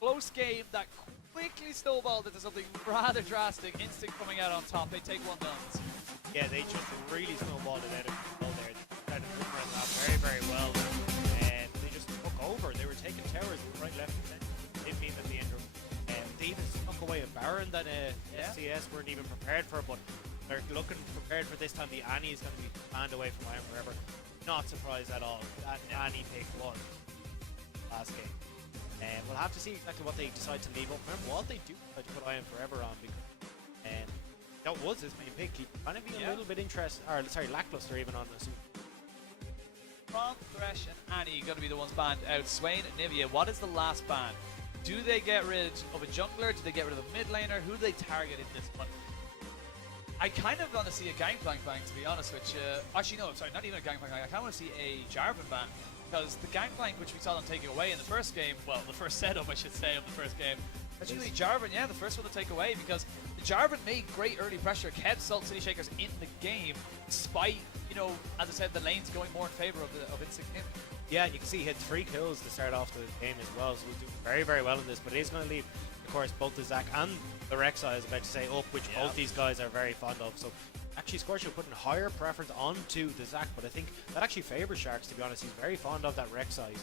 Close game that quickly snowballed into something rather drastic. Instinct coming out on top. They take one down. Yeah, they just really snowballed it out of control there. They kind of moved that very, very well. And they just took over. They were taking towers right, left, and center. Didn't mean that the end of they even snuck away a Baron that SCS weren't even prepared for, but they're looking prepared for this time. The Annie is going to be banned away from Iron Forever. Not surprised at all. That Annie pick was last game. And we'll have to see exactly what they decide to leave up. Remember, what they do decide to put Iron Forever on, because that was his main pick. He kind of be a little bit lackluster even on this. From Thresh and Annie going to be the ones banned out. Swain and Nivea, what is the last ban? Do they get rid of a jungler? Do they get rid of a mid laner? Who do they target in this one? I kind of want to see a Gangplank ban, to be honest, which... actually, no, sorry, not even a Gangplank ban. I kind of want to see a Jarvan ban, because the Gangplank, which we saw them taking away in the first game, well, the first setup, I should say, of the first game, that's usually Jarvan, yeah, the first one to take away, because the Jarvan made great early pressure, kept Salt City Shakers in the game, despite, you know, as I said, the lanes going more in favor of Instinct. Yeah, you can see he had 3 kills to start off the game as well, so he's doing very, very well in this, but it is going to leave, of course, both the Zac and the Rek'Sai, I was about to say, up, which both these guys are very fond of. So actually, Scorchio putting higher preference onto the Zac, but I think that actually favors Sharks, to be honest. He's very fond of that Rek'Sai.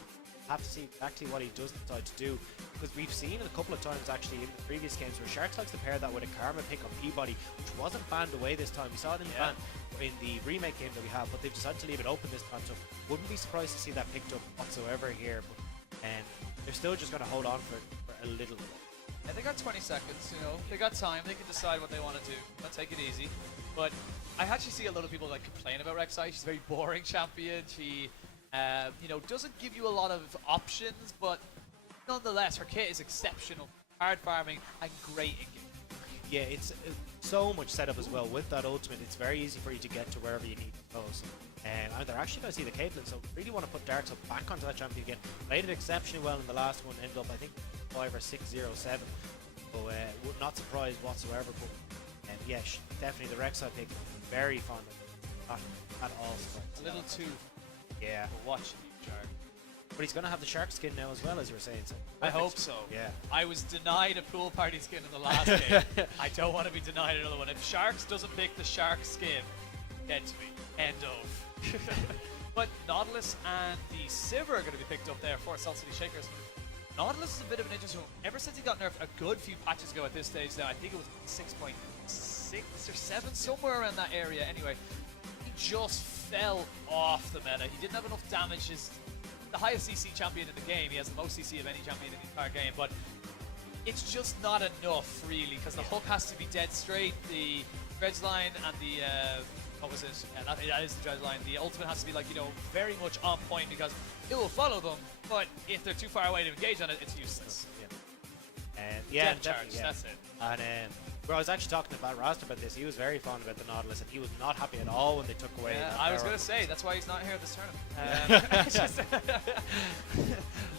Have to see exactly what he does decide to do, because we've seen it a couple of times actually in the previous games where Sharks likes to pair that with a Karma pick on Peabody, which wasn't banned away this time. We saw it in the ban in the remake game that we have, but they've decided to leave it open this time, so wouldn't be surprised to see that picked up whatsoever here. But they're still just going to hold on for a little bit. And they got 20 seconds, you know, they got time, they can decide what they want to do. They'll take it easy. But I actually see a lot of people like complain about Rek'Sai. She's a very boring champion. She, you know, doesn't give you a lot of options, but nonetheless, her kit is exceptional. Hard farming and great in game. Yeah, it's so much setup as well. With that ultimate, it's very easy for you to get to wherever you need to go. So, they're actually going to see the Caitlyn, so really want to put Darts up back onto that champion again. Played it exceptionally well in the last one, ended up, I think, 5 or 6-0-7. So, not surprised whatsoever. But yes, definitely the Rek'Sai pick, very fond of it. Not at all surprised. A little too for watching you, Shark. But he's going to have the Shark skin now as well, as you were saying. So I hope so. Yeah. I was denied a pool party skin in the last game. I don't want to be denied another one. If Sharks doesn't pick the Shark skin, get to me. End of. But Nautilus and the Sivir are going to be picked up there for Salt City Shakers. Nautilus is a bit of an interesting one. Ever since he got nerfed a good few patches ago at this stage now, I think it was 6.6 or 7, somewhere around that area anyway, he just fell off the meta. He didn't have enough damage. He's the highest CC champion in the game. He has the most CC of any champion in the entire game, but it's just not enough really, because the hook has to be dead straight. The dredge line and the what was it? Yeah, that is the dredge line. The ultimate has to be, like, you know, very much on point, because it will follow them, but if they're too far away to engage on it, it's useless. Yeah, charge, that's it. And I was actually talking about Raster about this. He was very fond about the Nautilus, and he was not happy at all when they took away. Yeah, I was going to say, that's why he's not here at this tournament.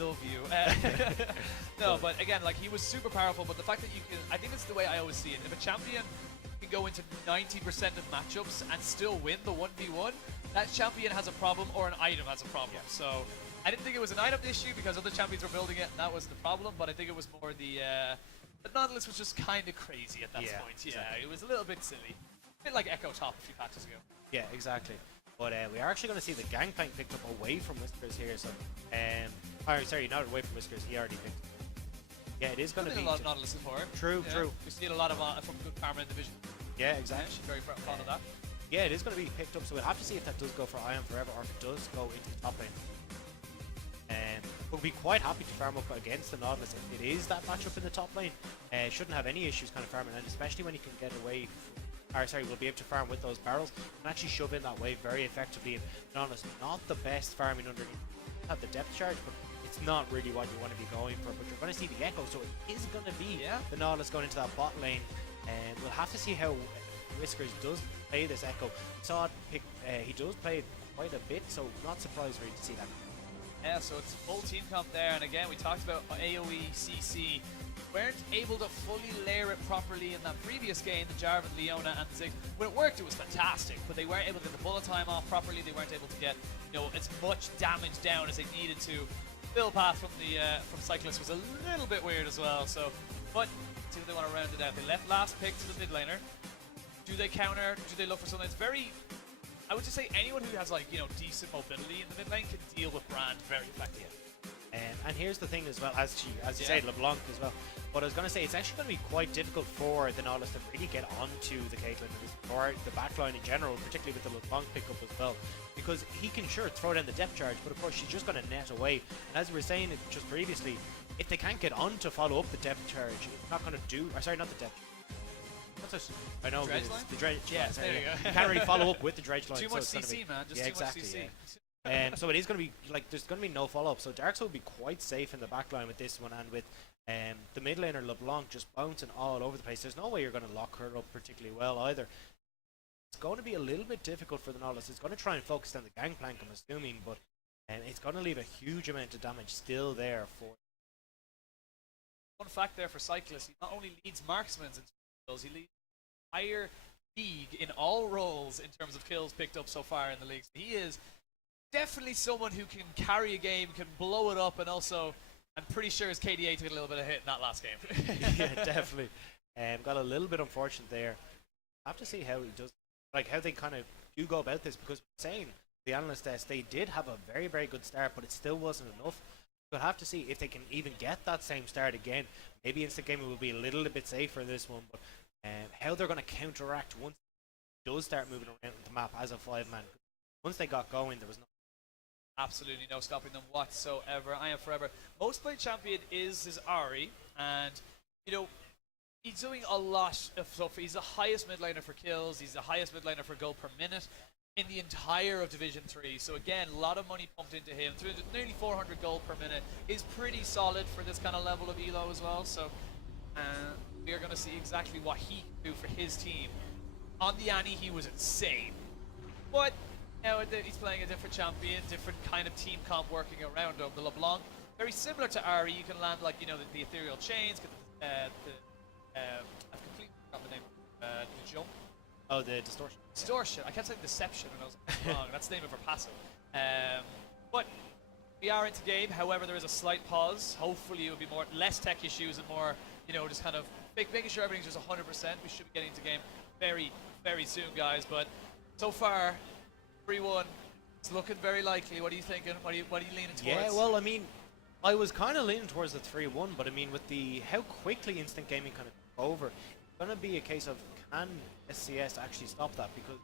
Love you. No, but again, like, he was super powerful, but the fact that you can, I think it's the way I always see it. If a champion can go into 90% of matchups and still win the 1v1, that champion has a problem, or an item has a problem. Yeah. So I didn't think it was an item issue because other champions were building it, and that was the problem, but I think it was more the Nautilus was just kind of crazy at that point. Yeah, exactly. It was a little bit silly. A bit like Echo Top a few patches ago. Yeah, exactly. But we are actually going to see the Gangplank picked up away from Whiskers here. So, sorry, not away from Whiskers. He already picked. Yeah, it is going to be a lot of Nautilus support. True. We've seen a lot of from good Karma in Division. Yeah, exactly. She's very fond of that. Yeah, it is going to be picked up. So we'll have to see if that does go for Iron Forever, or if it does go into the top lane. We'll be quite happy to farm up against the Nautilus if it is that matchup in the top lane. Shouldn't have any issues kind of farming, and especially when you can get away. We'll be able to farm with those barrels and actually shove in that wave very effectively. And Nautilus, not the best farming underneath. Have the depth charge, but it's not really what you want to be going for. But you're going to see the Echo, so it is going to be the Nautilus going into that bot lane. And we'll have to see how Whiskers does play this Echo. Saw it pick, he does play it quite a bit, so not surprised really to see that. Yeah, so it's full team comp there, and again, we talked about AoE, CC. Weren't able to fully layer it properly in that previous game, the Jarvan, Leona, and Ziggs. When it worked, it was fantastic, but they weren't able to get the bullet time off properly. They weren't able to get, you know, as much damage down as they needed to. build path from the from Cyclist was a little bit weird as well. So, but see if they want to round it out. They left last pick to the mid laner. Do they counter? Do they look for something that's very? I would just say anyone who has like decent mobility in the mid lane can deal with Brand very effectively. And here's the thing as well, as you said, LeBlanc as well. What I was going to say, it's actually going to be quite difficult for the Nautilus to really get onto the Caitlyn or the backline in general, particularly with the LeBlanc pickup as well, because he can sure throw down the depth charge, but of course she's just going to net away. And as we were saying just previously, if they can't get on to follow up the depth charge, it's not going to do. Or sorry, not the depth. What's it? I know dredge line? the dredge. Yeah, there you go. You can't really follow up with the dredge line. Too much CC, man. Just too much CC. Yeah. So it is going to be like there's going to be no follow-up. So Dark Soul will be quite safe in the back line with this one, and with the mid laner LeBlanc just bouncing all over the place. There's no way you're going to lock her up particularly well either. It's going to be a little bit difficult for the Nautilus. It's going to try and focus on the gangplank, I'm assuming, but it's going to leave a huge amount of damage still there for. Fun fact there for Cyclist: he not only leads marksmen in kills, he leads the entire league in all roles in terms of kills picked up so far in the league. So he is definitely someone who can carry a game, can blow it up, and also, I'm pretty sure his KDA took a little bit of hit in that last game. Yeah, definitely. Got a little bit unfortunate there. I have to see how he does, like how they kind of do go about this, because saying the analyst test, they did have a very, very good start, but it still wasn't enough. We'll have to see if they can even get that same start again. Maybe instant gaming will be a little bit safer in this one, but how they're going to counteract once it does start moving around the map as a 5-man. Once they got going, there was no. Absolutely no stopping them whatsoever. I am forever. Most played champion is Ari, and he's doing a lot of stuff. He's the highest mid laner for kills. He's the highest mid laner for gold per minute in the entire of Division 3. So again, a lot of money pumped into him. Nearly 400 gold per minute is pretty solid for this kind of level of elo as well. So we are going to see exactly what he can do for his team. On the Annie, he was insane, but now he's playing a different champion, different kind of team comp working around him. The LeBlanc, very similar to Ari. You can land like the ethereal chains, get I've completely forgotten the name. The jump. Oh, the distortion. Distortion. I kept saying deception when I was wrong. That's the name of her passive. But we are into game. However, there is a slight pause. Hopefully, it will be less tech issues and more, just kind of making sure everything's just 100%. We should be getting into game very, very soon, guys. But so far, 3-1. It's looking very likely. What are you thinking? What are you leaning towards? Yeah, well, I mean, I was kind of leaning towards the 3-1, but I mean, with how quickly instant gaming kind of over, it's going to be a case of can SCS actually stop that, because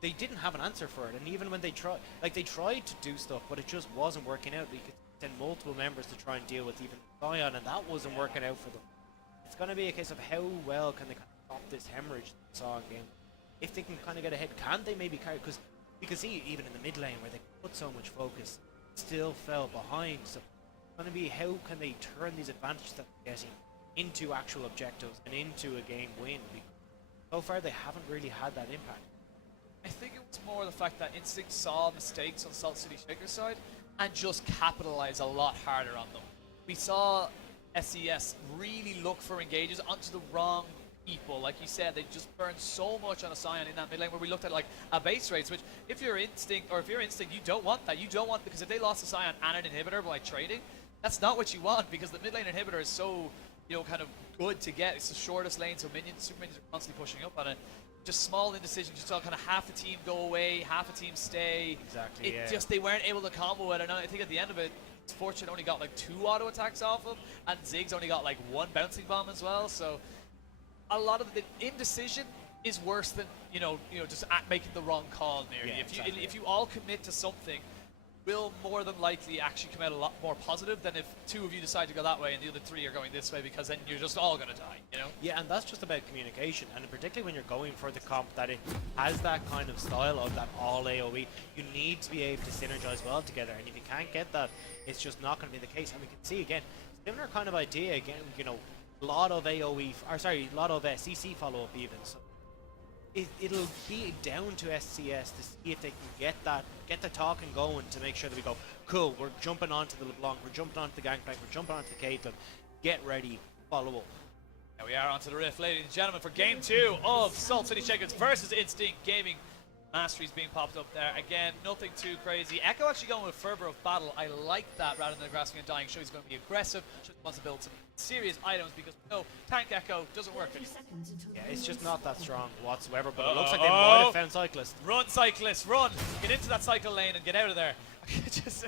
they didn't have an answer for it, and even when they tried to do stuff, but it just wasn't working out. They could send multiple members to try and deal with even Zion, and that wasn't working out for them. It's going to be a case of how well can they kind of stop this hemorrhage that we saw in game. If they can kind of get ahead, can they maybe carry? Because you can see even in the mid lane where they put so much focus, still fell behind. So it's going to be how can they turn these advantages that they're getting into actual objectives and into a game win. Because so far they haven't really had that impact. I think it was more the fact that Instinct saw mistakes on Salt City Shaker's side and just capitalized a lot harder on them. We saw SCS really look for engages onto the wrong people. Like you said, they just burned so much on a Scion in that mid lane, where we looked at like a base rates, which if you're Instinct, you don't want that. You don't want, because if they lost a Scion and an inhibitor by trading, that's not what you want, because the mid lane inhibitor is so, kind of good to get. It's the shortest lane, so super minions are constantly pushing up on it. Just small indecisions, you saw kind of half the team go away, half the team stay. Exactly, Just they weren't able to combo it, and I think at the end of it, Fortune only got like 2 auto attacks off him, and Ziggs only got like 1 bouncing bomb as well. So a lot of the indecision is worse than just making the wrong call nearly. If you all commit to something, will more than likely actually come out a lot more positive than if 2 of you decide to go that way and the other 3 are going this way, because then you're just all going to die, Yeah, and that's just about communication, and particularly when you're going for the comp that it has that kind of style of that all AoE, you need to be able to synergize well together, and if you can't get that, it's just not going to be the case. And we can see again, similar kind of idea again, a lot of AoE, a lot of CC follow-up even, so it'll be down to SCS to see if they can get the talking going to make sure that we go, cool, we're jumping onto the LeBlanc, we're jumping onto the Gangplank, we're jumping onto the Caitlyn, get ready, follow up. Now we are onto the Rift, ladies and gentlemen, for Game 2 of Salt City Shakers versus Instinct Gaming. Mastery's being popped up there. Again, nothing too crazy. Echo actually going with Fervor of Battle. I like that rather than grasping and dying. Show he's going to be aggressive. Show he wants to build some serious items because no, Tank Echo doesn't work anymore. Yeah, it's just not that strong whatsoever, but it looks like they might have found Cyclist. Run, Cyclist, run! Get into that cycle lane and get out of there. Just,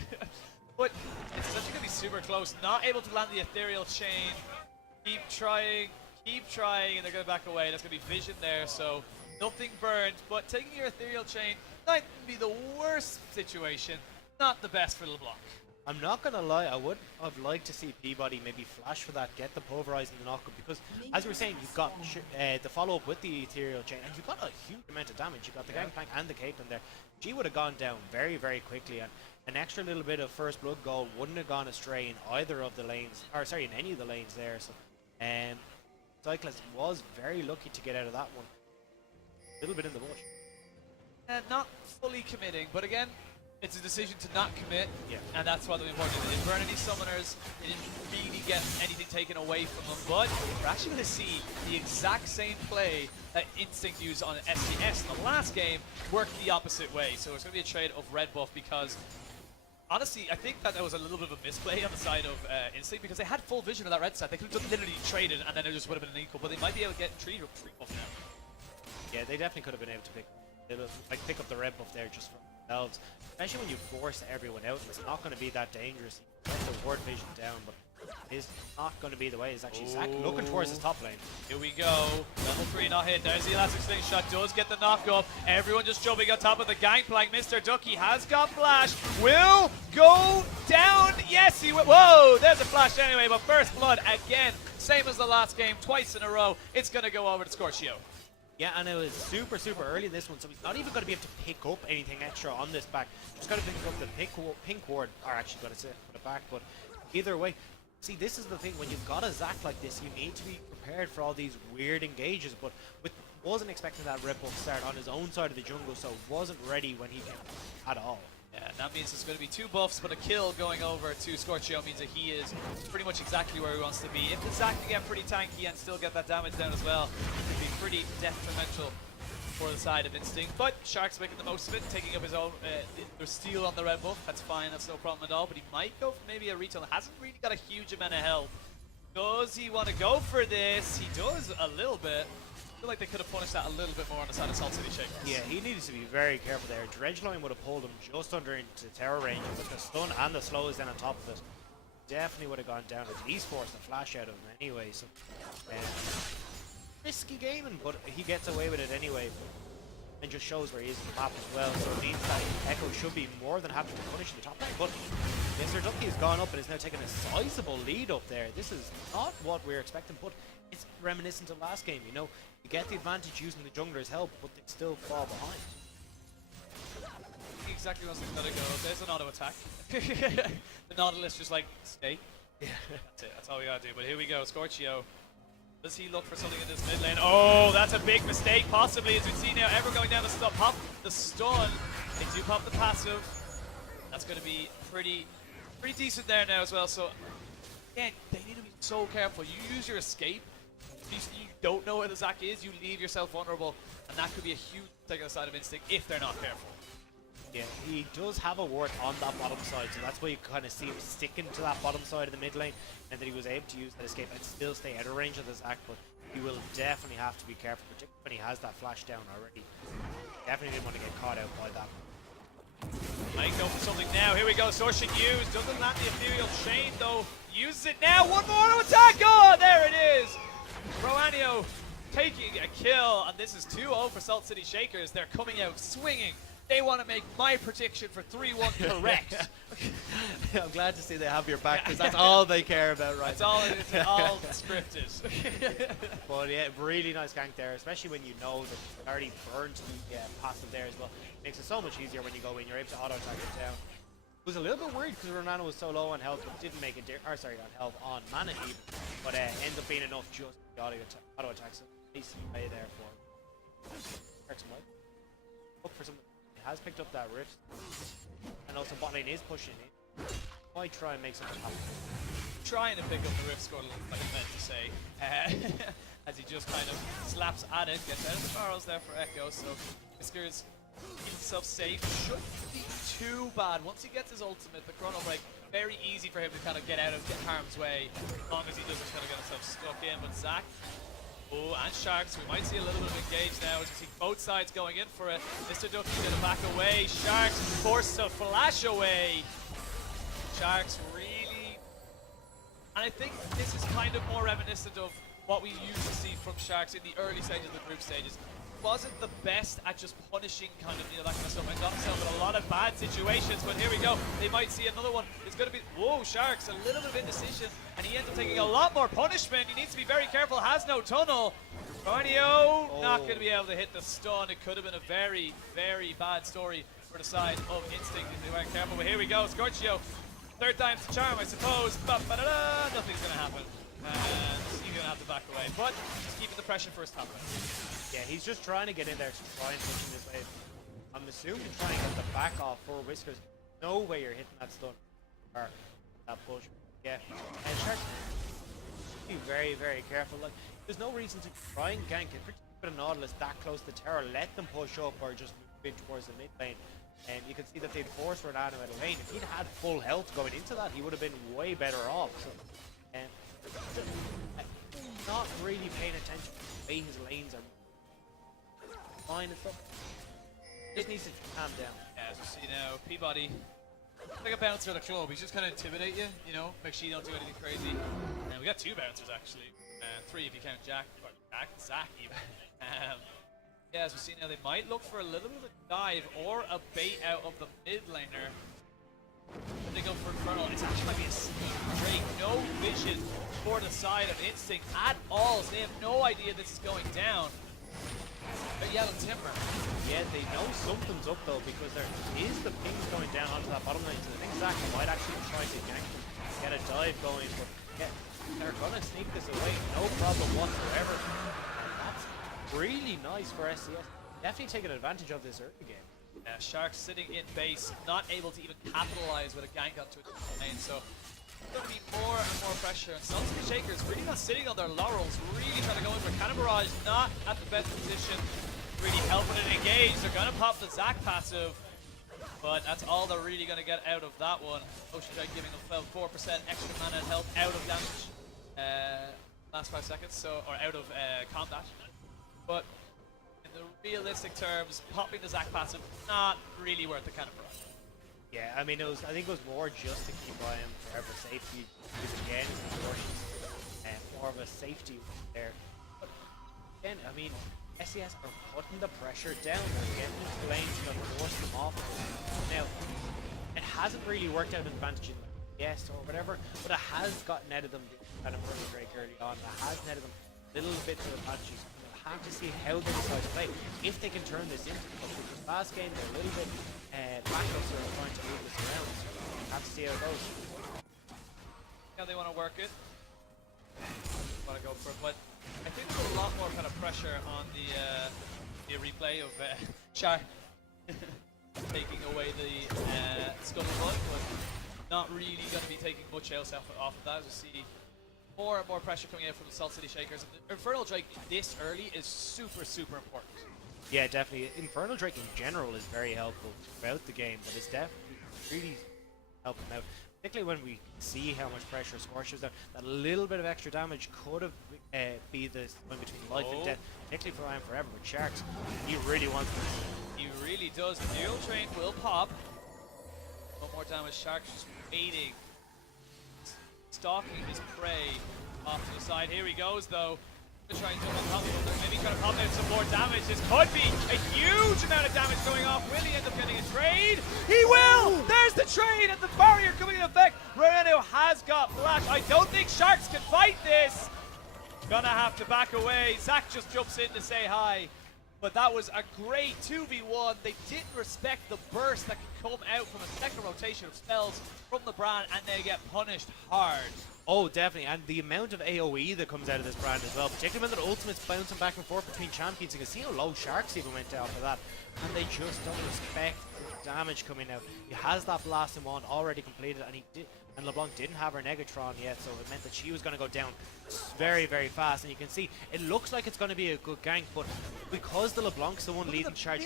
but it's actually going to be super close. Not able to land the ethereal chain. Keep trying, and they're going to back away. There's going to be vision there, so nothing burned. But taking your ethereal chain might be the worst situation. Not the best for LeBlanc. I'm not going to lie, I would have liked to see Peabody maybe flash for that, get the pulverize and the knockup, because as we were saying, you've got the follow-up with the ethereal chain, and you've got a huge amount of damage. You've got the Gangplank and the Caitlyn there. She would have gone down very, very quickly, and an extra little bit of first blood gold wouldn't have gone astray in either of the lanes, or sorry, in any of the lanes there. So, Cyclist was very lucky to get out of that one. A little bit in the bush. Not fully committing, but again, it's a decision to not commit, yeah. And that's why they're important. They didn't burn any summoners, they didn't really get anything taken away from them, but we're actually going to see the exact same play that Instinct used on SCS in the last game work the opposite way. So it's going to be a trade of red buff because, honestly, I think that was a little bit of a misplay on the side of Instinct because they had full vision of that red side. They could have just literally traded and then it just would have been an equal, but they might be able to get tree buff now. Yeah, they definitely could have been able to pick up the red buff there just for themselves. Especially when you force everyone out, it's not going to be that dangerous. You get the ward vision down, but it's not going to be the way. It's actually Zach looking towards his top lane. Here we go. Level 3 not hit. There's the elastic slingshot. Does get the knock up. Everyone just jumping on top of the Gangplank. Mr. Ducky has got flash. Will go down. Yes, he will. Whoa, there's a flash anyway, but first blood again. Same as the last game, twice in a row. It's going to go over to Scorchio. Yeah, and it was super, super early in this one, so he's not even going to be able to pick up anything extra on this back. Just got to pick up the pink ward, or actually got to put it back, but either way, see, this is the thing, when you've got a Zac like this, you need to be prepared for all these weird engages, but wasn't expecting that red buff start on his own side of the jungle, so wasn't ready when he came at all. Yeah, that means it's going to be 2 buffs, but a kill going over to Scorchio means that he is pretty much exactly where he wants to be. If the Zac can get pretty tanky and still get that damage down as well, it could be pretty detrimental for the side of Instinct. But Shark's making the most of it, taking up his own steal on the red buff. That's fine, that's no problem at all. But he might go for maybe a retail. Hasn't really got a huge amount of health. Does he want to go for this? He does a little bit. I feel like they could have punished that a little bit more on the side of Salt City Shakers. Yeah, he needed to be very careful there. Dredgeline would have pulled him just under into terror range, with the stun and the slow is then on top of it. Definitely would have gone down. At least forced a flash out of him anyway. So, risky gaming, but he gets away with it anyway. And just shows where he is in the map as well. So it means that Echo should be more than happy to punish the top lane. But Mr. Ducky has gone up and is now taking a sizable lead up there. This is not what we were expecting, but it's reminiscent of last game, you know. You get the advantage using the jungler's help, but they still fall behind. Exactly where I was going to go. There's an auto attack. The Nautilus just like, stay. Yeah. That's it. That's all we got to do. But here we go. Scorchio. Does he look for something in this mid lane? Oh, that's a big mistake, possibly, as we see now. Ever going down the stun. Pop the stun. They do pop the passive. That's going to be pretty decent there now as well. So, again, they need to be so careful. You use your escape. You don't know where the Zac is, you leave yourself vulnerable, and that could be a huge mistake on the side of Instinct if they're not careful. Yeah, he does have a ward on that bottom side, so that's why you kind of see him sticking to that bottom side of the mid lane, and that he was able to use that escape and still stay out of range of the Zac, but he will definitely have to be careful, particularly when he has that flash down already. Definitely didn't want to get caught out by that. Might go for something now. Here we go. Sortion used. Doesn't land the ethereal chain, though. Uses it now. One more attack. Oh, there it is. Roanio taking a kill, and this is 2-0 for Salt City Shakers. They're coming out swinging. They want to make my prediction for 3-1 correct. I'm glad to see they have your back, because that's all they care about right now. It's all scripted. But yeah, really nice gank there, especially when you know that it's already burned the passive there as well. Makes it so much easier when you go in, you're able to auto-attack it down. It was a little bit worried because Renana was so low on health, but didn't make it, on health, on mana even. But ends up being enough just to auto-attack, so decent play there for him. Look for something. He has picked up that rift, and also bot lane is pushing in. Might try and make something happen. Trying to pick up the rift score, like I meant to say, as he just kind of slaps at it, gets out of the barrels there for Echo. So Whiskers keep himself safe. Shouldn't be too bad. Once he gets his ultimate, the Chrono Break, very easy for him to kind of get out of harm's way, as long as he doesn't kind of get himself stuck in. But Zach, oh, and Sharks, we might see a little bit of engage now as we see both sides going in for it. Mr. Ducky gonna back away. Sharks forced to flash away. Sharks really, and I think this is kind of more reminiscent of what we usually see from Sharks in the early stages of the group stages. Wasn't the best at just punishing kind of, that kind of stuff, and got himself in a lot of bad situations. But here we go, they might see another one. It's going to be, whoa, Sharks, a little bit of indecision, and he ends up taking a lot more punishment. He needs to be very careful, has no tunnel. Ronio not going to be able to hit the stun. It could have been a very, very bad story for the side of Instinct if they weren't careful. But here we go, Scorchio, third time's the charm, I suppose. Ba-ba-da-da, nothing's going to happen. And he's going to have to back away, but just keeping the pressure for his top lane. Yeah, he's just trying to get in there to try and push him this way. I'm assuming trying to get the back off for Whiskers. No way you're hitting that stun or that push. Yeah, and Shark, be very, very careful. Like, there's no reason to try and gank it. Particularly with a Nautilus that close to Terror, let them push up or just move in towards the mid lane. And you can see that they'd force Renano out of lane. If he'd had full health going into that, he would have been way better off. So, not really paying attention to the way his lanes are fine and stuff. Just needs to calm down. Yeah, as you see now, Peabody, like a bouncer at a club. He's just kind of intimidate you, make sure you don't do anything crazy. And we got two bouncers actually, three if you count Zach even. Yeah, as we see now, they might look for a little bit of a dive or a bait out of the mid laner. If they go for Infernal, it's actually might be a sneak break. No vision for the side of Instinct at all, so they have no idea this is going down. But Yellow Timber. Yeah, they know something's up though, because there is the pings going down onto that bottom lane. So I think Zach might actually try to gank them, get a dive going, but yeah, they're gonna sneak this away, no problem whatsoever. And that's really nice for SCS. Definitely taking advantage of this early game. Sharks sitting in base, not able to even capitalize with a gank onto a lane, so there's going to be more and more pressure. And Suns and Shakers really not sitting on their laurels, really trying to go in for Cannon Barrage, not at the best position, really helping it engage. They're going to pop the Zac passive, but that's all they're really going to get out of that one. Ocean Drake giving them 4% extra mana and health out of damage last 5 seconds, or out of combat. But in the realistic terms, popping the Zac passive, not really worth the Cannon Barrage. Yeah, I mean, I think it was more just to keep by him for safety, because again, and more of a safety there. But again, I mean, SCS are putting the pressure down. They're getting into lanes to force them off. Now, it hasn't really worked out an advantage in yes or whatever, but it has gotten out of them kind of early break early on. It has netted them a little bit to advantages. We'll have to see how they decide to play. If they can turn this into a fast game, they're a little bit backups are trying to move this around. So we'll have to see how it goes. Yeah, they want to work it. Want to go for it, but I think there's a lot more kind of pressure on the replay of Shark taking away the scuttlebutt, but not really going to be taking much else off of that. As we see more and more pressure coming out from the Salt City Shakers. Infernal Drake this early is super, super important. Yeah, definitely. Infernal Drake in general is very helpful throughout the game, but it's definitely really helping out. Particularly when we see how much pressure Scorchers there, that little bit of extra damage could have be the one between life and death, particularly for Ryan Forever. But Sharks, he really wants this. He really does. The Neural Train will pop. No more damage. Sharks just waiting, stalking his prey off to the side. Here he goes though. Gonna try and jump on top of him. Maybe gonna pop out some more damage. This could be a huge amount of damage going off. Will he end up getting a trade? He will! There's the trade and the barrier coming in effect. Moreno has got flash. I don't think Sharks can fight this. Gonna have to back away. Zach just jumps in to say hi. But that was a great 2v1. They didn't respect the burst that can come out from a second rotation of spells from the brand, and they get punished hard. Oh, definitely, and the amount of AoE that comes out of this brand as well, particularly when the ultimate's bouncing back and forth between champions. You can see how low Sharks even went down for that, and they just don't respect the damage coming out. He has that blasting wand already completed, and LeBlanc didn't have her Negatron yet, so it meant that she was going to go down very, very fast. And you can see, it looks like it's going to be a good gank, but because the LeBlanc's the one leading charge,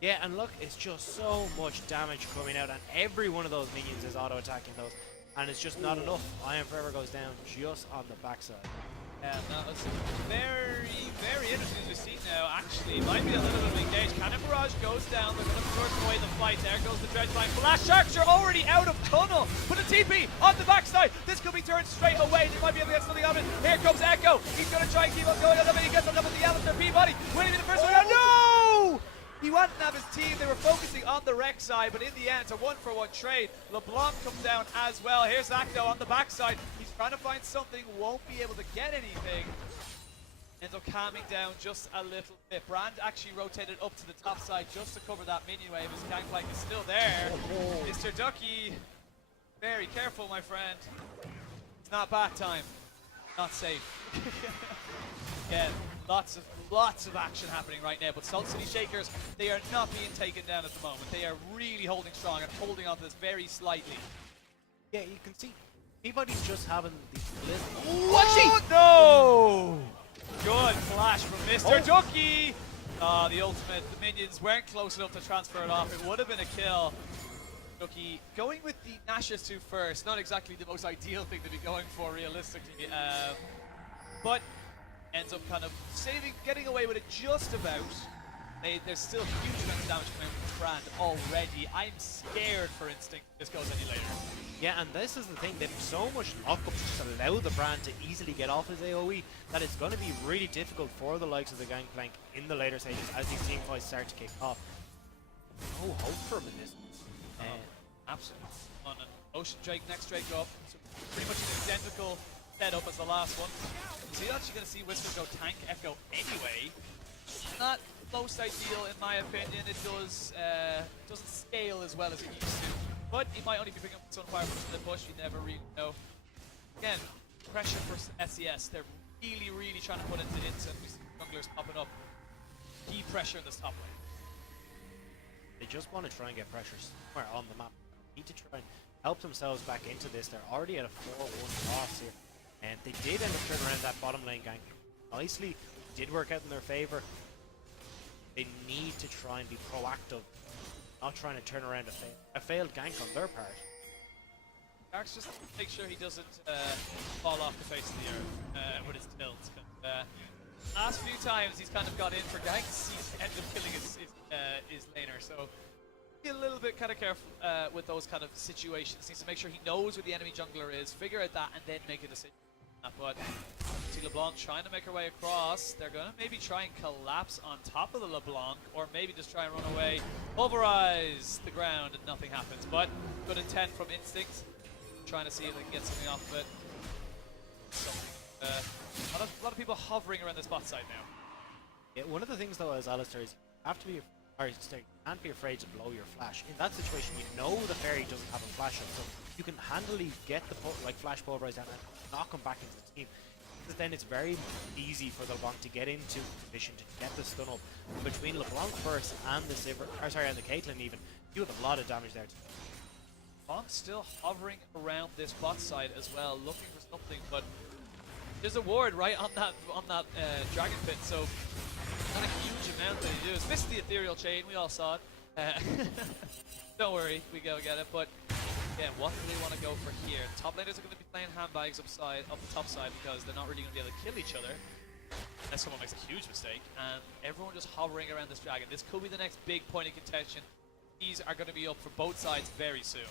Yeah, and look, it's just so much damage coming out, and every one of those minions is auto-attacking those, and it's just not enough. Iron Forever goes down just on the backside. Yeah, that was very, very interesting to see now. Actually, might be a little bit of engaged. Cannon Barrage goes down. They're going to force away the fight. There goes the Dredge Flash Sharks are already out of tunnel. Put a TP on the backside. This could be turned straight away. They might be able to get something out of it. Here comes Echo. He's going to try and keep on going. He gets on top of the Alistair Peabody. Winning the first one. No! He wanted to have his team. They were focusing on the wreck side, but in the end, it's a one-for-one trade. LeBlanc comes down as well. Here's Acto on the backside. He's trying to find something, won't be able to get anything. Ends up calming down just a little bit. Brand actually rotated up to the top side just to cover that minion wave. His gangplank is still there. Mr. Ducky, very careful, my friend. It's not bath time. Not safe. Again, lots of action happening right now, but Salt City Shakers, they are not being taken down at the moment. They are really holding strong and holding on to this very slightly. Yeah, you can see Peabody's just having these little... Oh, no! Good flash from Mr. Ducky! The ultimate. The minions weren't close enough to transfer it off. It would have been a kill. Ducky going with the Nash's 2 first. Not exactly the most ideal thing to be going for realistically. But ends up kind of getting away with it just about. There's still huge amount of damage coming from Brand already. I'm scared, for Instinct, if this goes any later. Yeah, and this is the thing, they've so much lockup to allow the Brand to easily get off his AoE that it's going to be really difficult for the likes of the Gangplank in the later stages as these team fights start to kick off. No hope for him in this. Absolutely. On an Ocean Drake, next Drake up. So pretty much an identical setup as the last one. So you're actually going to see Whisker go tank Echo anyway. Not most ideal in my opinion. It doesn't scale as well as it used to. But he might only be picking up Sunfire for the push, you never really know. Again, pressure for SCS. They're really, really trying to put into hits, and we see junglers popping up. Key pressure in this top lane. They just want to try and get pressure somewhere on the map. They need to try and help themselves back into this. They're already at a 4-1 loss here. And they did end up turning around that bottom lane gank nicely. It did work out in their favor. They need to try and be proactive, not trying to turn around a failed gank on their part. Dark's just make sure he doesn't fall off the face of the earth with his tilt. Last few times he's kind of got in for ganks, he's ended up killing his laner. So be a little bit kind of careful with those kind of situations. Needs to make sure he knows where the enemy jungler is, figure out that, and then make a decision. But see LeBlanc trying to make her way across. They're going to maybe try and collapse on top of the LeBlanc, or maybe just try and run away, pulverize the ground, and nothing happens. But good intent from Instinct, trying to see if they can get something off of it. A lot of people hovering around this bot side now. Yeah, one of the things though as Alistair is you have to be, or you can't be afraid to blow your flash. In that situation, you know the fairy doesn't have a flash up, so you can handily get the flash pulverize down and knock him back into the team. Because then it's very easy for the LeBlanc to get into position to get the stun up. Between LeBlanc first and the and the Caitlyn even, you have a lot of damage there. LeBlanc still hovering around this bot side as well, looking for something, but there's a ward right on that dragon pit, so not a huge amount that he does. Missed the ethereal chain, we all saw it. Don't worry, we go get it. But again, what do they want to go for here? Top laners are going to be playing handbags up the top side because they're not really going to be able to kill each other unless someone makes a huge mistake. And everyone just hovering around this dragon. This could be the next big point of contention. These are going to be up for both sides very soon.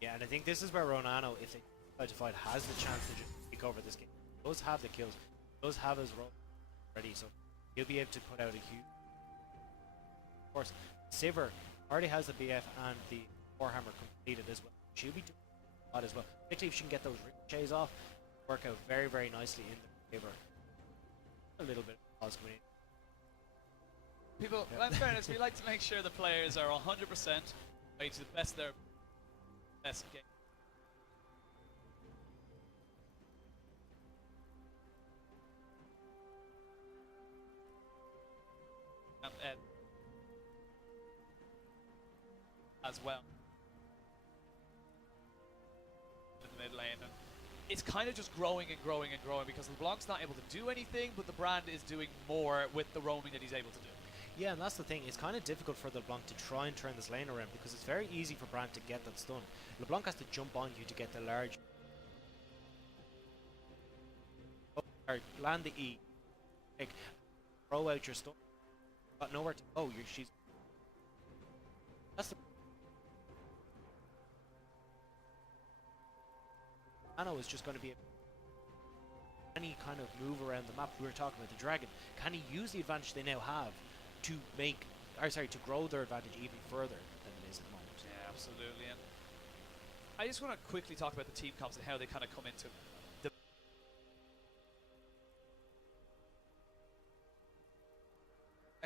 Yeah, and I think this is where Ronano, if they decide to fight, has the chance to just take over this game. He does have the kills, he does have his role ready, so he'll be able to put out a huge. Of course, Sivir already has the BF and the Warhammer completed as well. She'll be doing a lot as well. Particularly if she can get those ricochets off, work out very, very nicely in the favor. A little bit of pause coming in. People, well, in fairness, we like to make sure the players are 100% way to the best of their best game. And Ed as well in the mid lane. And it's kind of just growing and growing and growing because LeBlanc's not able to do anything, but the Brand is doing more with the roaming that he's able to do. Yeah, and that's the thing. It's kind of difficult for LeBlanc to try and turn this lane around because it's very easy for Brand to get that stun. LeBlanc has to jump on you to get the large. Or land the E. Like, throw out your stun. Got nowhere to go. She's. That's the. Nano is just going to be any kind of move around the map. We were talking about the dragon. Can he use the advantage they now have to make, or sorry, to grow their advantage even further than it is at the moment? Yeah, absolutely. And I just want to quickly talk about the team comps and how they kind of come into the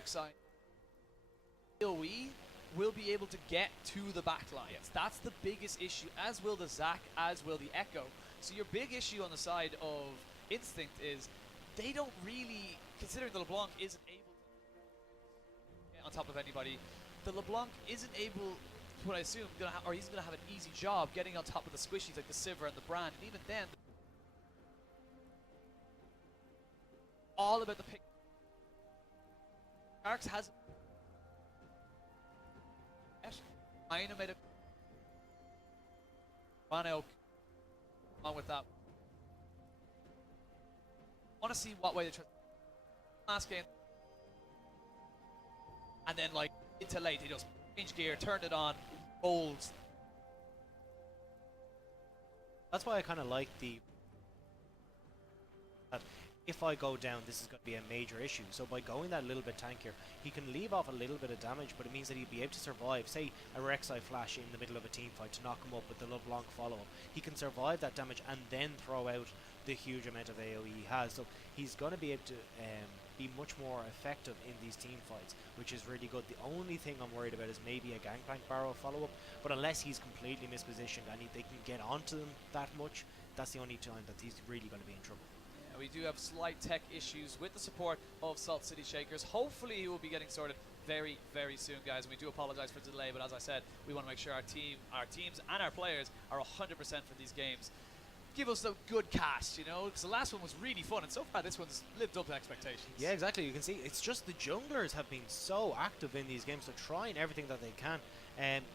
XI. AoE will be able to get to the backlines. Yes. That's the biggest issue, as will the Zac, as will the Echo. So your big issue on the side of Instinct is they don't really, considering the LeBlanc isn't able to get on top of anybody, the LeBlanc isn't able, what I assume, or he's going to have an easy job getting on top of the squishies like the Sivir and the Brand, and even then, all about the pick. Sharks has Aina made a Mono on with that. Want to see what way they try last game, and then like into late he just change gear, turned it on, holds. That's why I kind of like the. If I go down, this is going to be a major issue. So by going that little bit tankier, he can leave off a little bit of damage, but it means that he'll be able to survive, say, a Rek'Sai flash in the middle of a team fight to knock him up with the LeBlanc follow-up. He can survive that damage and then throw out the huge amount of AoE he has. So he's going to be able to be much more effective in these team fights, which is really good. The only thing I'm worried about is maybe a Gangplank Barrow follow-up, but unless he's completely mispositioned and they can get onto them that much, that's the only time that he's really going to be in trouble. We do have slight tech issues with the support of Salt City Shakers. Hopefully he will be getting sorted very, very soon, guys. And we do apologize for the delay, but as I said, we want to make sure our teams and our players are 100% for these games. Give us a good cast, you know, because the last one was really fun, and so far this one's lived up to expectations. Yeah, exactly. You can see it's just the junglers have been so active in these games. They're trying everything that they can.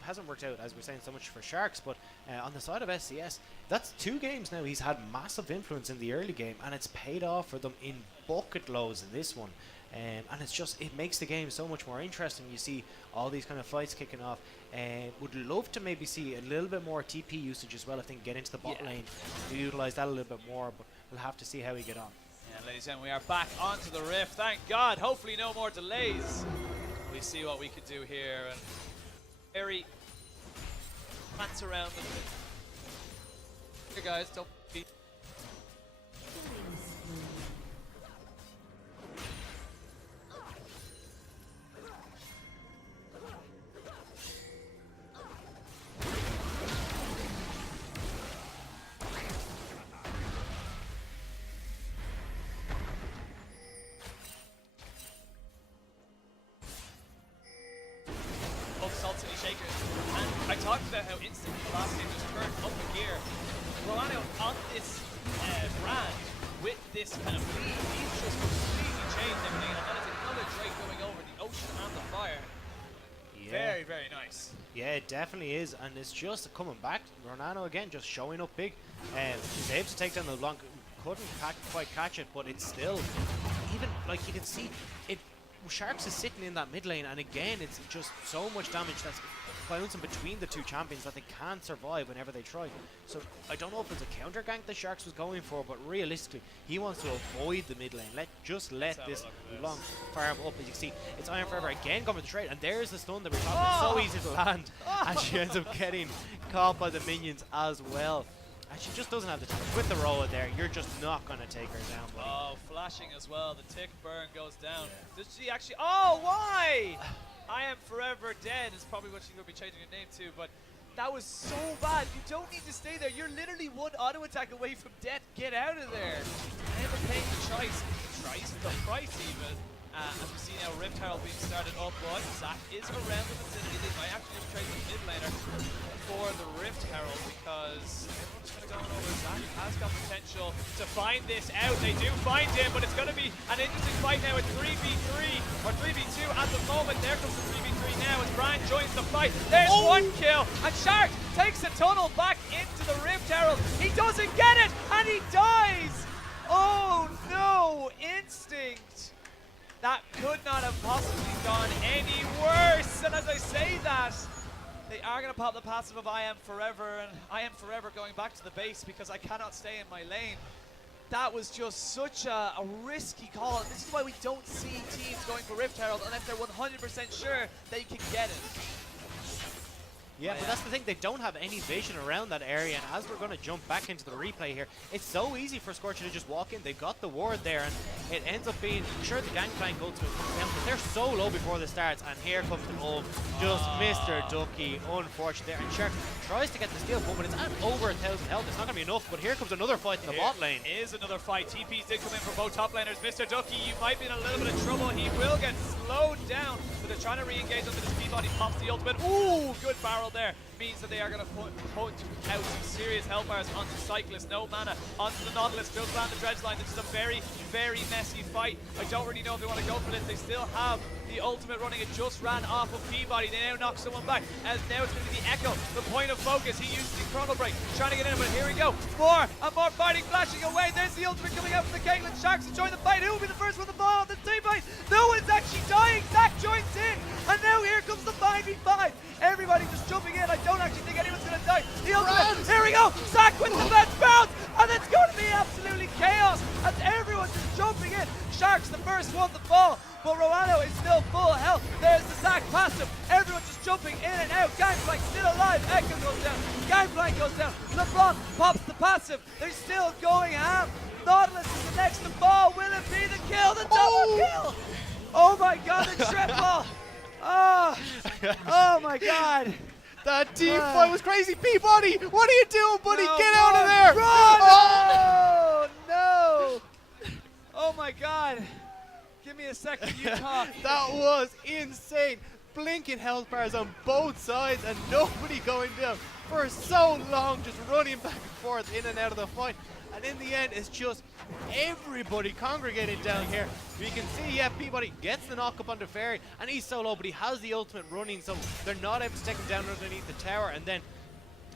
Hasn't worked out, as we're saying, so much for Sharks, but on the side of SCS, that's 2 games now he's had massive influence in the early game, and it's paid off for them in bucket loads in this one. And it's just, it makes the game so much more interesting. You see all these kind of fights kicking off. Would love to maybe see a little bit more TP usage as well if they can get into the bot lane to utilize that a little bit more, but we'll have to see how we get on. And ladies and gentlemen, we are back onto the Rift. Thank God. Hopefully no more delays. We see what we can do here. And very plants around the here, guys. Don't be. Salt City Shakers. And I talked about how instant the last game just turned up a gear. Rolano on this Brand with this kind of lead, he's just completely changed everything, and then it's another Drake going over the ocean and the fire. Yeah. Very, very nice. Yeah, it definitely is, and it's just coming back. Ronano again just showing up big. He's able to take down the LeBlanc. Couldn't quite catch it, but it's still, even like you can see it. Sharks is sitting in that mid lane, and again it's just so much damage that's bouncing between the 2 champions that they can't survive whenever they try. So I don't know if it's a counter gank the Sharks was going for, but realistically he wants to avoid the mid lane. Let this long farm up. As you can see, it's Iron Forever again coming to trade, and there's the stun that we're talking about. So easy to land, and she ends up getting caught by the minions as well. And she just doesn't have the time. With the Roa there, you're just not going to take her down, buddy. Oh, flashing as well. The tick burn goes down. Does she actually... Oh, why? I am forever dead is probably what she's going to be changing her name to, but that was so bad. You don't need to stay there. You're literally 1 auto attack away from death. Get out of there. Never paying the price even. As we see now, Rift Herald being started up, but Zach is around the vicinity. They might actually just trade the mid laner for the Rift Herald because everyone's kind of going over. Zach has got potential to find this out. They do find him, but it's going to be an interesting fight now at 3v3 or 3v2 at the moment. There comes the 3v3 now as Brian joins the fight. There's one kill, and Shark takes a tunnel back into the Rift Herald. He doesn't get it, and he dies. Oh no, Instinct. That could not have possibly gone any worse. And as I say that, they are going to pop the passive of I Am Forever, and I Am Forever going back to the base because I cannot stay in my lane. That was just such a risky call. This is why we don't see teams going for Rift Herald unless they're 100% sure they can get it. Yeah, but that's the thing, they don't have any vision around that area, and as we're going to jump back into the replay here, it's so easy for Scorcher to just walk in. They've got the ward there, and it ends up being, sure, the Gangplank ultimate comes down, but they're so low before this starts, and here comes the ult. Just Mr. Ducky, unfortunate there, and Shark tries to get the steal point, but it's at over 1,000 health. It's not going to be enough, but here comes another fight in the bot lane. Is another fight. TPs did come in for both top laners. Mr. Ducky, you might be in a little bit of trouble. He will get slowed down, but they're trying to re-engage onto this Peabody. Pops the ultimate. Ooh, good barrel there. Means that they are going to put out some serious health bars onto Cyclist. No mana onto the Nautilus. Does land the dredge line. This is a very, very messy fight. I don't really know if they want to go for this. They still have the ultimate running. It just ran off of Peabody. They now knock someone back. As now it's going to be the Echo, the point of focus. He uses the Chrono Break, trying to get in, but here we go. More and more fighting, flashing away. There's the ultimate coming out from the Caitlyn. Sharks to join the fight. Who will be the first one to fall on the team fight? No one's actually dying. Zach joins in, and now here comes the 5v5. Everybody just jumping in. I don't actually think anyone's going to die. The ultimate. Here we go. Zach with the best bounce, and it's going to be absolutely chaos as everyone's just jumping in. Sharks the first one to fall, but Roano is still full health. There's the Zach passive. Everyone's just jumping in and out. Gangplank still alive. Echo goes down. Gangplank goes down. LeBron pops the passive. They're still going ham. Nautilus is the next to fall. Will it be the kill? The double kill. Oh my god, the triple. Oh my god. That team fight was crazy. Peabody, what are you doing, buddy? No, Get out of there. Run! Oh no. Oh my god. Give me a second, you talk. That was insane. Blinking health bars on both sides and nobody going down for so long, just running back and forth in and out of the fight. And in the end, it's just everybody congregating down here. You can see, yeah, Peabody gets the knock up onto Fairy, and he's so low, but he has the ultimate running, so they're not able to take him down underneath the tower. And then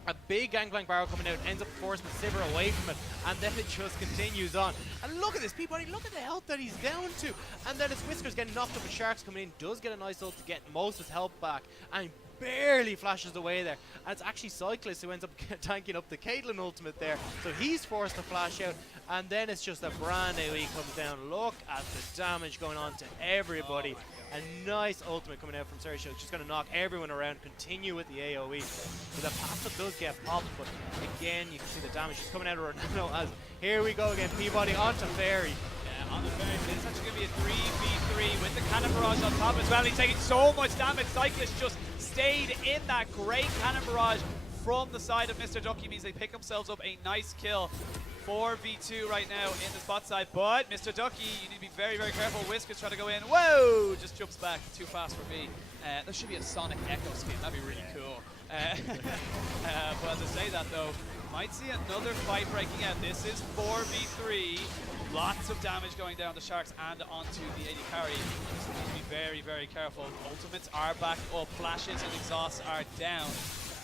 a big Gangplank barrel coming out ends up forcing the Sivir away from it, and then it just continues on. And look at this, Peabody, look at the health that he's down to. And then his Whiskers getting knocked up, and Sharks coming in, does get a nice ult to get most of his health back, and barely flashes away there. And it's actually Cyclist who ends up tanking up the Caitlyn ultimate there, so he's forced to flash out. And then it's just a brand new E comes down. Look at the damage going on to everybody. A nice ultimate coming out from Sergio, just going to knock everyone around, continue with the AoE. So the passive does get popped, but again, you can see the damage just coming out of Ronaldo as here we go again, Peabody onto Fairy. Yeah, on the Fairy, it's actually going to be a 3v3 with the Cannon Barrage on top as well. He's taking so much damage. Cyclist just stayed in that great Cannon Barrage from the side of Mr. Ducky, means they pick themselves up a nice kill. 4v2 right now in the spot side, but Mr. Ducky, you need to be very, very careful. Whiskers trying to go in. Whoa! Just jumps back. Too fast for me. There should be a Sonic Echo skin. That'd be really cool. But as I say that, though, might see another fight breaking out. This is 4v3. Lots of damage going down the Sharks and onto the AD carry. So we need to be very, very careful. Ultimates are back up. Flashes and exhausts are down.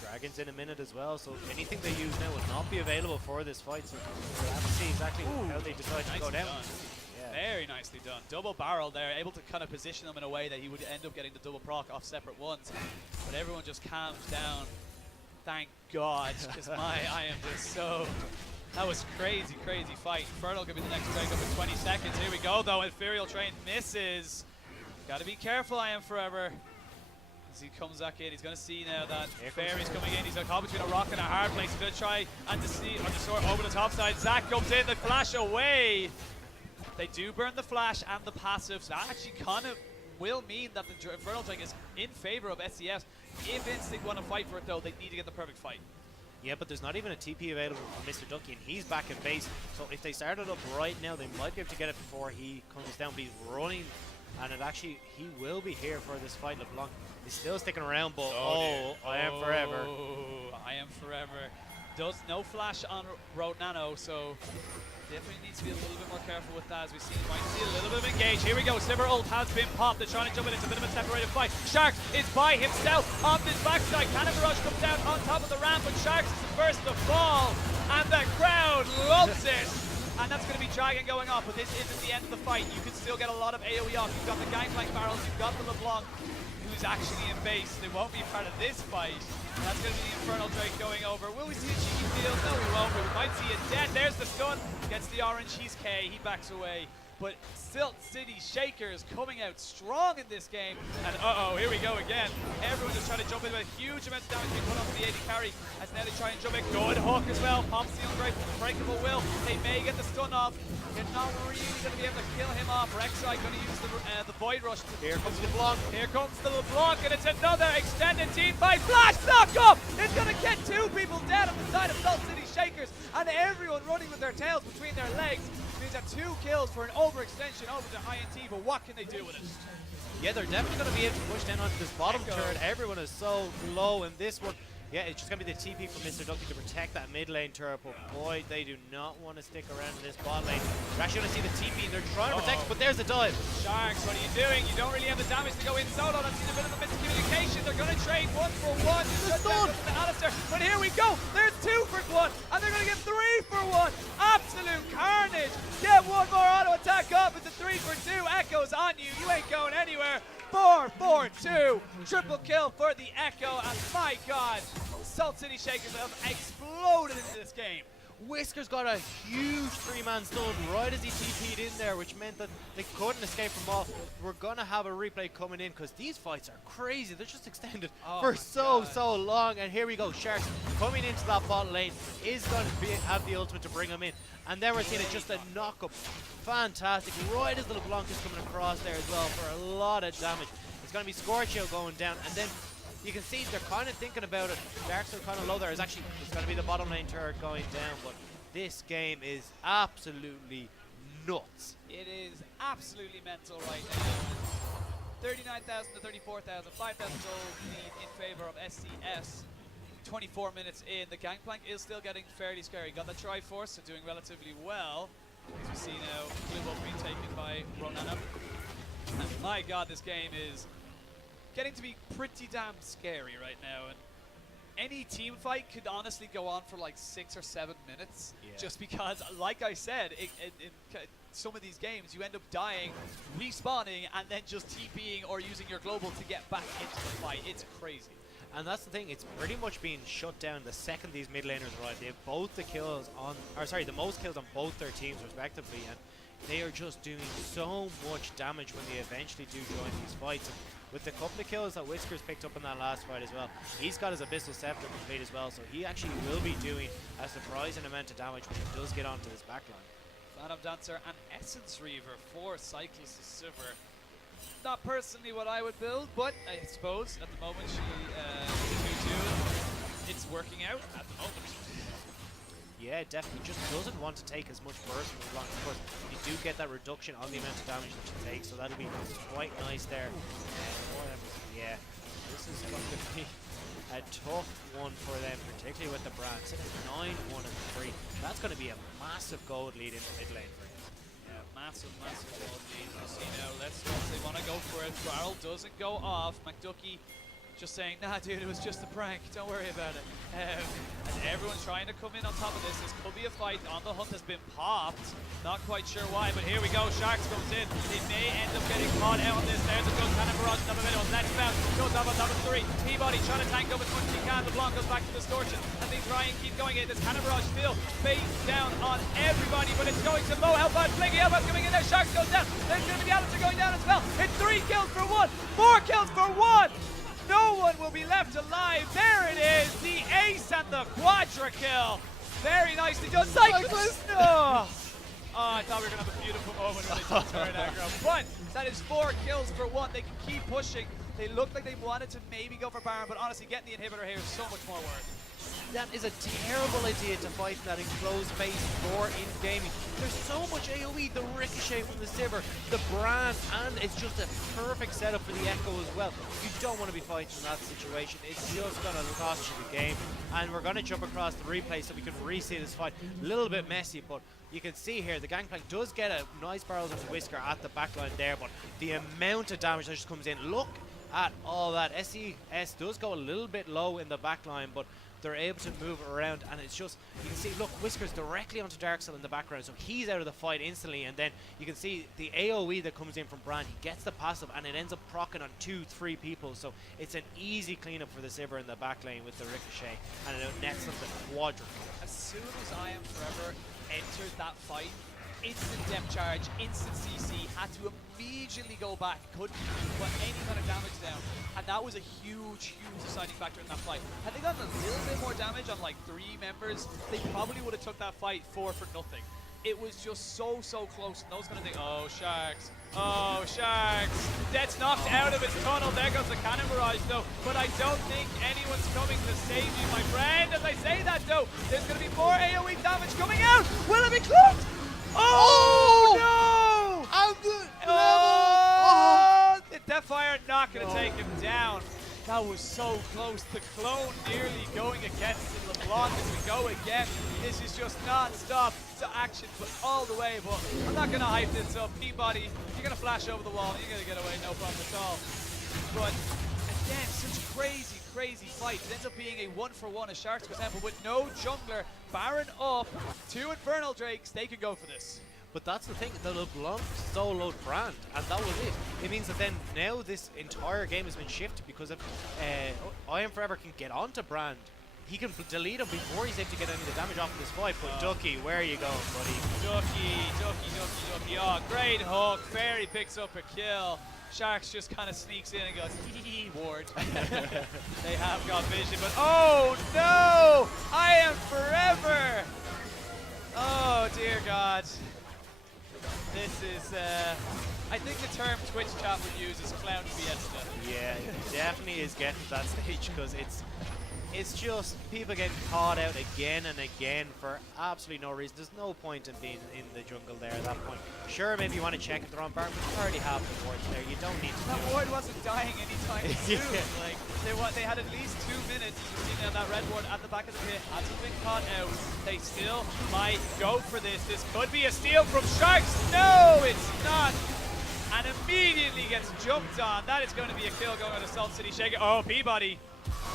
Dragons in a minute as well, so anything they use now will not be available for this fight, so we'll have to see exactly how they decide to go down. Yeah. Very nicely done. Double barrel there, able to kind of position them in a way that he would end up getting the double proc off separate ones. But everyone just calms down. Thank God, because I am just so... That was crazy, crazy fight. Infernal could be the next breakup in 20 seconds. Here we go, though. Ethereal Train misses. Gotta be careful, I Am Forever. As he comes back in, he's going to see now that Fairy's coming in. He's caught between a rock and a hard place. He's going to try and Undersword over the top side. Zach comes in, the flash away. They do burn the flash and the passive. So that actually kind of will mean that the Infernal Tank is in favor of SCS. If Instinct want to fight for it, though, they need to get the perfect fight. Yeah, but there's not even a TP available for Mr. Ducky, and he's back in base. So if they started up right now, they might be able to get it before he comes down. But he's running and it actually, he will be here for this fight. LeBlanc is still sticking around, but I am Oh, forever. I am forever. Does no flash on Road Nano, so definitely needs to be a little bit more careful with that, as we see. Might see a little bit of engage. Here we go. Sliver ult has been popped. They're trying to jump in. It's a bit of a separated fight. Sharks is by himself on this backside. Cannon Barrage comes down on top of the ramp, but Sharks is the first to fall, and the crowd loves it. And that's going to be Dragon going off, but this isn't the end of the fight. You can still get a lot of AoE off. You've got the Gangplank barrels. You've got the LeBlanc, who's actually in base. They won't be part of this fight. That's going to be the Infernal Drake going over. Will we see a cheeky steal? No, we won't, but we might see it dead. There's the stun. Gets the orange. He's K. He backs away. But Silt City Shakers coming out strong in this game. And here we go again. Everyone just trying to jump in with a huge amount of damage being put onto the AD carry. As now they try and jump in. Good hook as well. Pops the Unbreakable Will. They may get the stun off. They're not really going to be able to kill him off. Rek'Sai going to use the Void Rush. Here comes LeBlanc. Here comes the LeBlanc, and it's another extended team fight. Flash knock up! It's going to get two people dead on the side of Salt City Shakers, and everyone running with their tails between their legs. Means that 2 kills for an overextension over to INT, but what can they do with it? Yeah, they're definitely going to be able to push down onto this bottom turret. Everyone is so low in this one. Yeah, it's just going to be the TP from Mr. Ducky to protect that mid lane turret, but boy, they do not want to stick around in this bot lane. You're actually going to see the TP, they're trying to protect, but there's the dive. Sharks, what are you doing? You don't really have the damage to go in solo. That's a bit of a miscommunication. They're going to trade 1 for 1. Just down to Alistair, but here we go. There's 2 for 1, and they're going to get 3 for 1. Absolute carnage. Get 1 more auto attack up. It's a 3 for 2. Echo's on you. You ain't going anywhere. 4-4-2. Triple kill for the Echo, and my God, Salt City Shakers have exploded into this game. Whisker's got a huge 3-man stun right as he TP'd in there, which meant that they couldn't escape from off. We're gonna have a replay coming in because these fights are crazy. They're just extended for so long. And here we go, Sharks coming into that bot lane is going to have the ultimate to bring him in. And then we're seeing it just a knock-up. Fantastic, right as the LeBlanc is coming across there as well for a lot of damage. It's going to be Scorchio going down, and then you can see they're kind of thinking about it. Darks are kind of low there. It's going to be the bottom lane turret going down, but this game is absolutely nuts. It is absolutely mental right now. 39,000 to 34,000, 5,000 gold lead in favor of SCS. 24 minutes in, the Gangplank is still getting fairly scary. Got the Triforce, so doing relatively well. As we see now, Blue Bolt being taken by Ronana. And my God, this game is getting to be pretty damn scary right now. And any team fight could honestly go on for like 6 or 7 minutes, just because, like I said, in some of these games you end up dying, respawning, and then just TPing or using your global to get back into the fight. It's crazy. And that's the thing, it's pretty much being shut down the second these mid laners arrive. They have both the kills on, or sorry, the most kills on both their teams respectively, and they are just doing so much damage when they eventually do join these fights. And with the couple of kills that Whisker's picked up in that last fight as well, he's got his Abyssal Scepter complete as well, so he actually will be doing a surprising amount of damage when he does get onto this backline. Phantom Dancer and Essence Reaver for Cyclist Silver. Not personally what I would build, but I suppose at the moment it's working out at the moment. Yeah, definitely just doesn't want to take as much burst from LeBlanc. Of course, you do get that reduction on the amount of damage that you take, so that'll be quite nice there. Yeah, this is going to be a tough one for them, particularly with the brand. Sitting at 9-1 and 3. That's going to be a massive gold lead in the mid lane for him. Yeah, massive gold lead. You see now, let's go. They want to go for it. Barrel doesn't go off. McDucky just saying, nah, dude, it was just a prank. Don't worry about it. And everyone's trying to come in on top of this. This could be a fight. On the Hunt has been popped. Not quite sure why, but here we go. Sharks comes in. They may end up getting caught out on this. There's a good Cannon Barrage on the middle. Let's bounce. Goes up on top of 3. Peabody trying to tank up as much as he can. LeBlanc goes back to the Distortion. And they try and keep going in. This Cannon Barrage still face down on everybody, but it's going to low health. Flinky Elbows coming in there. Sharks goes down. There's going to be the Alistair going down as well. It's 3 kills for 1. 4 kills for 1. No one will be left alive. There it is, the ace and the quadra kill. Very nicely done. Cyclist! Oh, I thought we were going to have a beautiful moment when they took turret aggro. But that is 4 kills for 1. They can keep pushing. They look like they wanted to maybe go for Baron, but honestly, getting the inhibitor here is so much more worth. That is a terrible idea to fight in that enclosed space for in gaming. There's so much AoE, the ricochet from the Sivir, the brand, and it's just a perfect setup for the Echo as well. You don't want to be fighting in that situation. It's just going to cost you the game. And we're going to jump across the replay so we can re-see this fight. A little bit messy, but you can see here the Gangplank does get a nice barrels into Whisker at the backline there, but the amount of damage that just comes in, look at all that. SCS does go a little bit low in the backline, but they're able to move around, and it's just, you can see, look, Whisker's directly onto Darkseid in the background, so he's out of the fight instantly, and then you can see the AoE that comes in from Brand. He gets the passive, and it ends up proccing on 2-3 people, so it's an easy cleanup for the Sivir in the back lane with the ricochet, and it nets them the quadrant. As soon as I Am Forever entered that fight, instant depth charge, instant CC, had to immediately go back, couldn't put any kind of damage down, and that was a huge deciding factor in that fight. Had they gotten a little bit more damage on like 3 members, they probably would have took that fight 4 for nothing. It was just so close, and those kind of things. Oh, Sharks. Oh, Sharks. Dead's knocked out of his tunnel. There goes the cannon barrage, though. But I don't think anyone's coming to save you, my friend. As I say that, though, there's going to be more AoE damage coming out. Will it be cloaked? Oh, no! The Deathfire not going to take him down. That was so close. The clone nearly going against the LeBlanc as we go again. This is just non-stop action, but all the way. But I'm not going to hype this up. Peabody, you're going to flash over the wall and you're going to get away, no problem at all. But again, such a crazy fight. It ends up being a 1-for-1 as Sharks, for example, with no jungler. Baron up, 2 Infernal Drakes. They could go for this. But that's the thing, the LeBlanc soloed Brand, and that was it. It means that then now this entire game has been shifted because if I Am Forever can get onto Brand, he can delete him before he's able to get any of the damage off of this fight. But Ducky, where are you going, buddy? Ducky. Oh, great hook. Fairy picks up a kill. Sharks just kind of sneaks in and goes, ward. They have got vision, but oh no! I Am Forever! Oh dear God. This is, I think the term Twitch chat would use is clown fiesta. Yeah, it definitely is getting to that stage because it's just people getting caught out again and again for absolutely no reason. There's no point in being in the jungle there at that point. Sure, maybe you want to check if they're on bar, but you already have the ward there. You don't need to. That ward wasn't dying anytime soon. Like they had at least 2 minutes. You see now that red ward at the back of the pit hasn't been caught out. They still might go for this. This could be a steal from Sharks. No, it's not. And immediately gets jumped on. That is going to be a kill going on to Salt City Shaker. Oh, Peabody.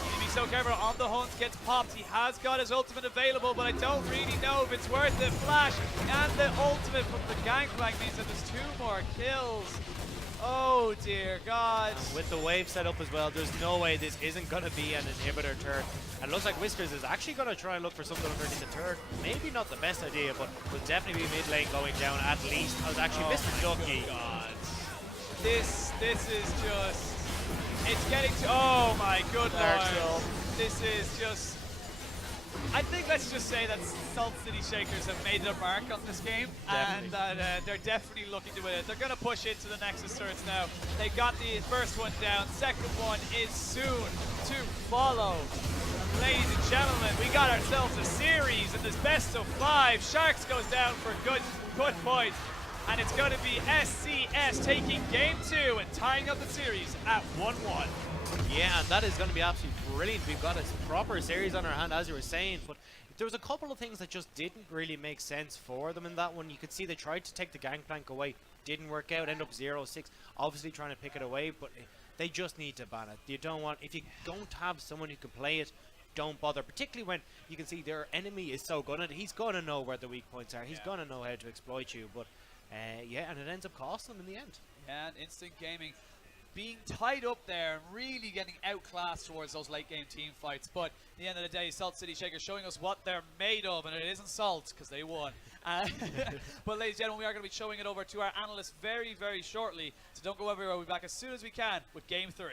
Need to be so careful. On the hunt, gets popped. He has got his ultimate available, but I don't really know if it's worth it. Flash and the ultimate from the Gangplank means that there's 2 more kills. Oh dear God. With the wave set up as well, there's no way this isn't going to be an inhibitor turn. And it looks like Whiskers is actually going to try and look for something underneath the turret. Maybe not the best idea, but will definitely be mid lane going down at least. I was actually missing Ducky. God. This is just... It's getting to... Oh my good lord. This is just... I think let's just say that Salt City Shakers have made their mark on this game, and that they're definitely looking to win it. They're going to push into the Nexus turrets now. They got the first one down. Second one is soon to follow. And ladies and gentlemen, we got ourselves a series in this best of 5. Sharks goes down for good point. And it's going to be SCS taking game 2 and tying up the series at 1-1. Yeah, and that is going to be absolutely brilliant. We've got a proper series on our hand, as you were saying, but there was a couple of things that just didn't really make sense for them in that one. You could see they tried to take the Gangplank away, didn't work out, end up 0-6, obviously trying to pick it away, but they just need to ban it. You don't want, if you don't have someone who can play it, don't bother, particularly when you can see their enemy is so good at it. He's going to know where the weak points are, he's going to know how to exploit you, but yeah, and it ends up costing them in the end. Yeah, and Instant Gaming being tied up there and really getting outclassed towards those late game team fights. But at the end of the day, Salt City Shakers showing us what they're made of, and it isn't salt because they won. But ladies and gentlemen, we are going to be showing it over to our analysts very, very shortly. So don't go everywhere. We'll be back as soon as we can with game 3.